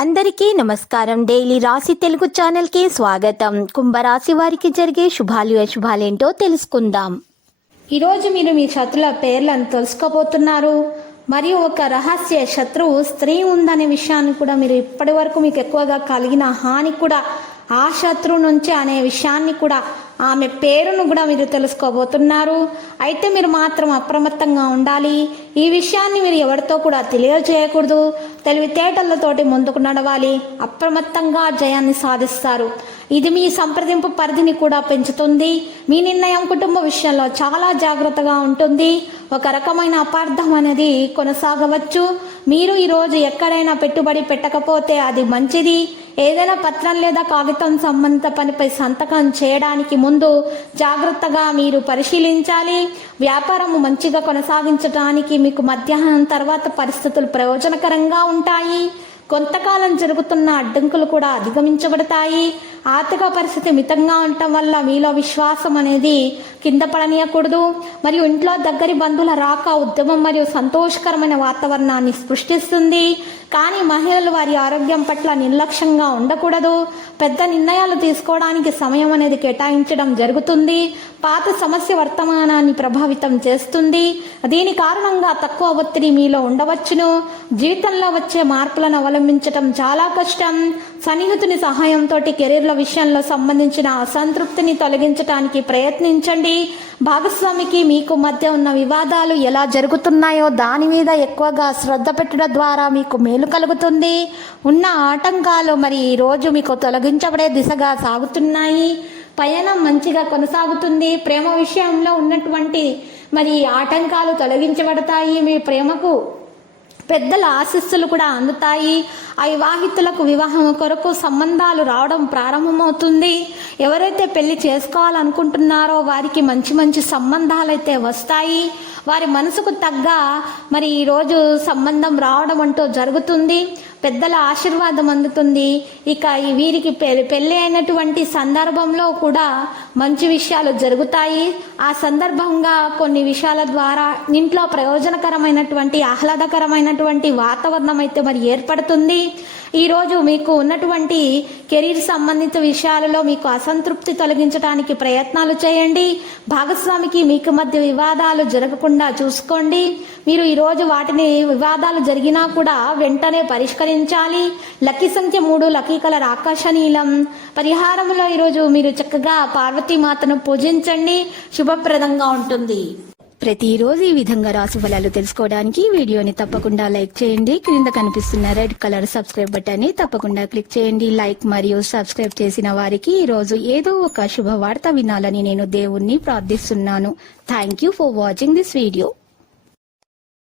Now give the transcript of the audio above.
అందరికీ నమస్కారం. డైలీ రాశి తెలుగు ఛానల్కి స్వాగతం. కుంభరాశి వారికి జరిగే శుభాలు అశుభాలేంటో తెలుసుకుందాం. ఈరోజు మీరు మీ శత్రుల పేర్లను తెలుసుకోబోతున్నారు. మరియు ఒక రహస్య శత్రువు స్త్రీ ఉందనే విషయాన్ని కూడా మీరు ఇప్పటి వరకు మీకు ఎక్కువగా కలిగిన హాని కూడా ఆ శత్రువు నుంచి అనే విషయాన్ని కూడా ఆమె పేరును కూడా మీరు తెలుసుకోబోతున్నారు. అయితే మీరు మాత్రం అప్రమత్తంగా ఉండాలి. ఈ విషయాన్ని మీరు ఎవరితో కూడా తెలియజేయకూడదు. తెలివితేటలతోటి ముందుకు నడవాలి. అప్రమత్తంగా జయాన్ని సాధిస్తారు. ఇది మీ సంప్రదింపు పరిధిని కూడా పెంచుతుంది. మీ నిర్ణయం కుటుంబ విషయంలో చాలా జాగ్రత్తగా ఉంటుంది. ఒక రకమైన అపార్థం అనేది కొనసాగవచ్చు. మీరు ఈరోజు ఎక్కడైనా పెట్టుబడి పెట్టకపోతే అది మంచిది. ఏదైనా పత్రం లేదా కాగితం సంబంధిత పనిపై సంతకం చేయడానికి ముందు జాగ్రత్తగా మీరు పరిశీలించాలి. వ్యాపారం మంచిగా కొనసాగించడానికి మీకు మధ్యాహ్నం తర్వాత పరిస్థితులు ప్రయోజనకరంగా ఉంటాయి. కొంతకాలం జరుగుతున్న అడ్డంకులు కూడా అధిగమించబడతాయి. ఆర్థిక పరిస్థితి మితంగా ఉండటం వల్ల మీలో విశ్వాసం అనేది కింద పడనీయకూడదు. మరియు ఇంట్లో దగ్గరి బంధువుల రాక ఉద్యమం మరియు సంతోషకరమైన వాతావరణాన్ని సృష్టిస్తుంది. కానీ మహిళలు వారి ఆరోగ్యం పట్ల నిర్లక్ష్యంగా ఉండకూడదు. పెద్ద నిర్ణయాలు తీసుకోవడానికి సమయం అనేది కేటాయించడం జరుగుతుంది. పాత సమస్య వర్తమానాన్ని ప్రభావితం చేస్తుంది. దీని కారణంగా తక్కువ ఒత్తిడి మీలో ఉండవచ్చును. జీవితంలో వచ్చే మార్పులను అవలంబించడం చాలా కష్టం. సన్నిహితుని సహాయంతో కెరీర్ల విషయంలో సంబంధించిన అసంతృప్తిని తొలగించడానికి ప్రయత్నించండి. భాగస్వామికి మీకు మధ్య ఉన్న వివాదాలు ఎలా జరుగుతున్నాయో దాని మీద ఎక్కువగా శ్రద్ధ పెట్టడం ద్వారా మీకు మేలు కలుగుతుంది. ఉన్న ఆటంకాలు మరి ఈ రోజు మీకు తొలగించబడే దిశగా సాగుతున్నాయి. పయనం మంచిగా కొనసాగుతుంది. ప్రేమ విషయంలో ఉన్నటువంటి మరి ఆటంకాలు తొలగించబడతాయి. మీ ప్రేమకు పెద్దల ఆశీస్సులు కూడా అందుతాయి. అవివాహితులకు వివాహం కొరకు సంబంధాలు రావడం ప్రారంభమవుతుంది. ఎవరైతే పెళ్లి చేసుకోవాలనుకుంటున్నారో వారికి మంచి మంచి సంబంధాలు అయితే వస్తాయి. వారి మనసుకు తగ్గ మరి ఈరోజు సంబంధం రావడం అంటూ జరుగుతుంది. పెద్దల ఆశీర్వాదం అందుతుంది. ఇక వీరికి పెళ్లి అయినటువంటి సందర్భంలో కూడా మంచి విషయాలు జరుగుతాయి. ఆ సందర్భంగా కొన్ని విషయాల ద్వారా ఇంట్లో ప్రయోజనకరమైనటువంటి ఆహ్లాదకరమైనటువంటి వాతావరణం అయితే మరి ఏర్పడుతుంది. ఈరోజు మీకు ఉన్నటువంటి కెరీర్ సంబంధిత విషయాలలో మీకు అసంతృప్తి తొలగించడానికి ప్రయత్నాలు చేయండి. భాగస్వామికి మీకు మధ్య వివాదాలు జరగకుండా చూసుకోండి. మీరు ఈరోజు వాటిని వివాదాలు జరిగినా కూడా వెంటనే పరిష్కరించాలి. లక్కీ సంఖ్య 3, లక్కీ కలర్ ఆకాశ నీలం. పరిహారంలో ఈరోజు మీరు చక్కగా పార్వతీమాతను పూజించండి. శుభప్రదంగా ఉంటుంది. ప్రతిరోజు ఈ విధంగా రాశి ఫలాలు తెలుసుకోవడానికి వీడియోని తప్పకుండా లైక్ చేయండి. క్రింద కనిపిస్తున్న రెడ్ కలర్ సబ్స్క్రైబ్ బటన్ ని తప్పకుండా క్లిక్ చేయండి. లైక్ మరియు సబ్స్క్రైబ్ చేసిన వారికి ఈ రోజు ఏదో ఒక శుభవార్త వినాలని నేను దేవుణ్ణి ప్రార్థిస్తున్నాను. Thank you for watching this video.